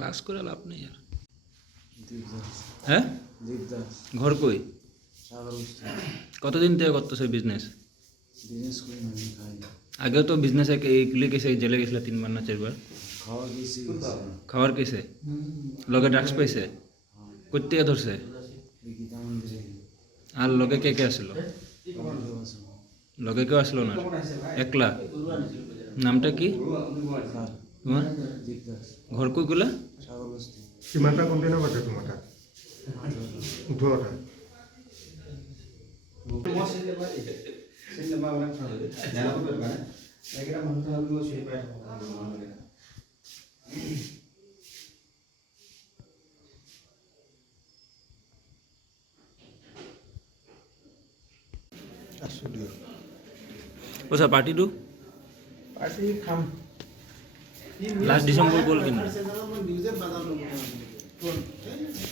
লাশ করে লাভ নেই আর। দেবদাস হ্যাঁ, দেবদাস ঘর কই? সাগর বস্তি কতদিন থেকে করতেছে বিজনেস? বিজনেস করি না আমি খাই আগেও তো বিজনেস এইগুলি কেসে জেলে গেছিল 3 বার না 4 বার। খাওয়া গেছি খাওয়ার কেসে লগে ড্রাগস পাইছে, করতে ধরছে। গীতা মন্দিরে আর লগে কে কে আসলো? লগে কেউ আসলো না, একলা? নামটা কি তোমার? দেবদাস ঘর কইগুলা? সাগর বস্তি সীমাটা কোনদিনও বটে তোমাটা উঠোটা স্টুডিও ওসা পার্টি টু পার্টি খাম লাস্ট ডিসেম্বর বল কিনা নিউজে বাজার